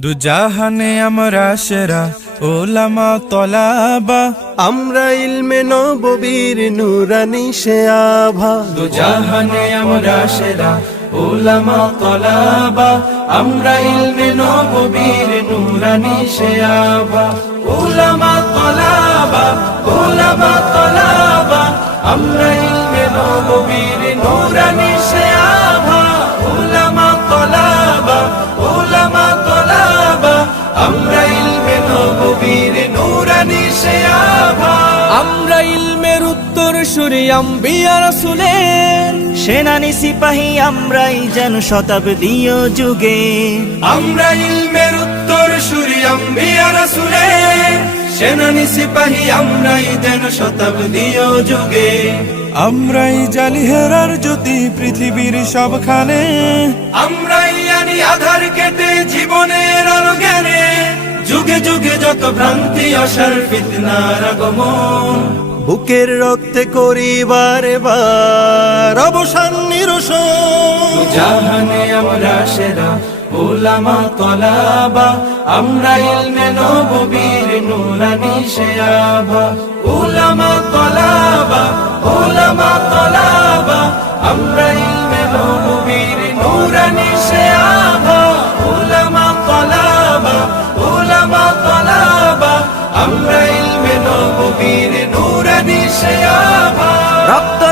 দুজাহানে আমরা সেরা ওলামা তলাবা, আমরা ইলমে নববীর নুরানি সে আভা। দুজাহানে আমরা সেরা ওলামা তলাবা, আমরা ইলমে নববীর নুরানি সে আভা। ওলামা তলাবা, ওলামা তলাবা, আমরা ইলমে নববীর নুরানি সে আভা। ওলামা তলাবা, ওলামা তলাবা, আমরা ইলমে নববীর নুরানি সে আভা। আমরা ইলমের উত্তর সুরি আম্বিয়া রাসূলের সেনানি সিপাহী আমরাই যেন শতাব্দীয় যুগে। আমরা ইলমের উত্তর সুরি আম্বিয়া রাসূলের সেনানি সিপাহী আমরাই যেন শতাব্দীয় যুগে। আমরাই জালি হেরার জ্যোতি পৃথিবীর সবখানে, আমরাই আনি আধার কেটে জীবনের আলো জ্ঞানে। যুগে যুগে যত ভ্রান্তি আসার ফিতনার আগমন, বুকের রক্তে করিবার বার অবসান নিরসন। জাহানে আমরা সেরা ওলামা তলাবা, আমরা ইলমে নববীর নুরানি সে আভা। ওলামা তলাবা, ওলামা তলাবা, আমরা ইলমে নববীর নুরানি সে আভা। ওলামা তলাবা, ওলামা তলাবা, আমরা ইলমে নববীর নুরানি সে আভা। রক্ত